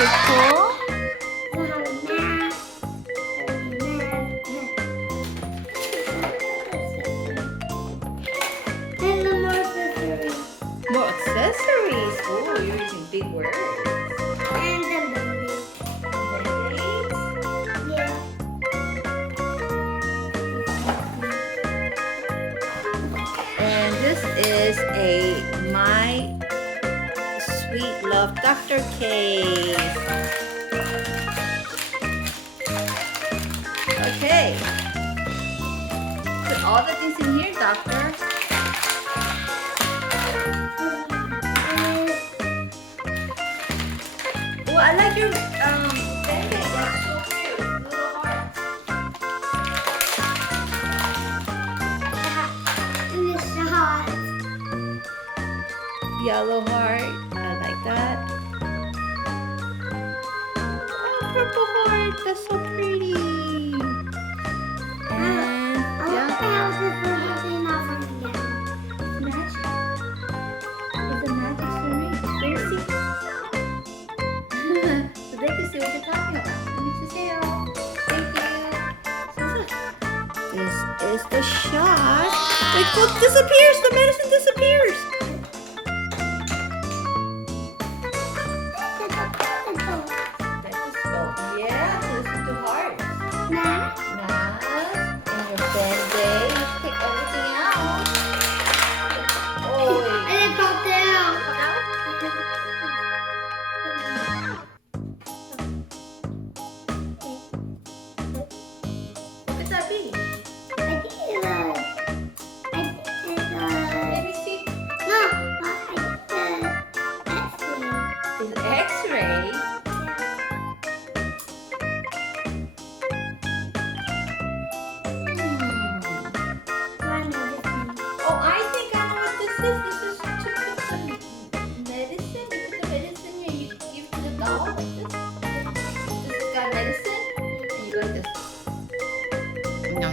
it cool? More accessories. Oh, you're using big words. And this is a My Sweet Love Dr. case. Okay. Put all the things in here, Doctor. Oh, I like your band-aid. That's so cute. Little hearts. Yellow heart. I like that. Oh, purple heart. That's so pretty. And yeah, magic. It's a magic syringe. Can you see? So they can see what you're talking about. Let me just say thank you. This is the shot. Wait, look, disappears. The medicine disappears. Yeah, listen to heart. Mask. And your band-aid. You take everything out. Oh, what could that be? Let me see. It's an X-ray. Oh, I think I know what this is. This is to put some medicine. You put the medicine here. You give to the dog like this. This has got medicine. And you go like this. No.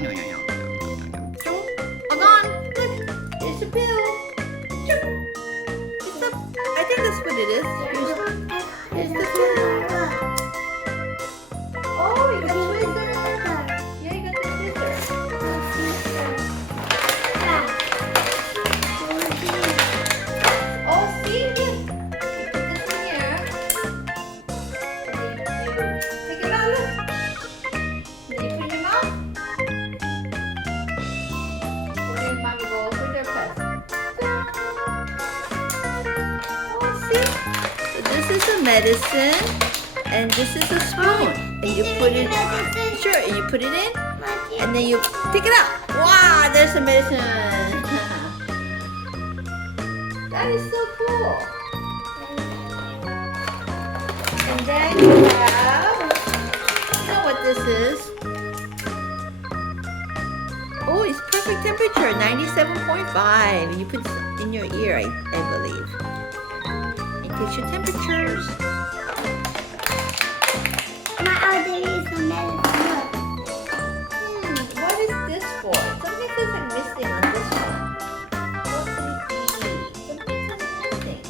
Hold on. Look. There's a pill. It's a, I think that's what it is. Here's the pill. Oh, you got tweezer. Yeah, you got the tweezer. Oh, see? Look. You put this in here. And then you take it out, look. And then you put it in your mouth. And then mommy goes with their pets. Oh, see? So this is a medicine. And this is a spoon. And you put it, sure, and you put it in. And then you take it out. Wow, there's the medicine. That is so cool. And then you have, you know what this is? Oh, it's perfect temperature, 97.5. You put this in your ear, I believe. It takes your temperatures. What is this for? Something feels like missing on this one. What could it be? Something feels missing.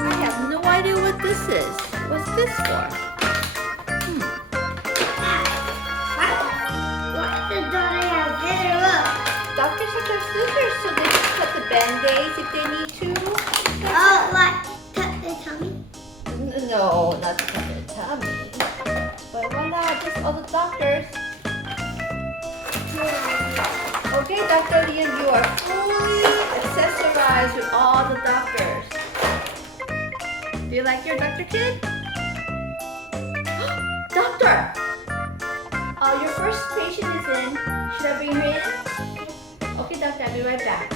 I have no idea what this is. What's this for? Doctors have their scissors so they can cut the band-aids if they need to. No, not to cut their tummy. But voila, just all the doctors. Okay, Dr. Liam, you are fully accessorized with all the doctors. Do you like your doctor kid? Doctor! Your first patient is in. Should I bring her in? Okay, doctor, I'll be right back.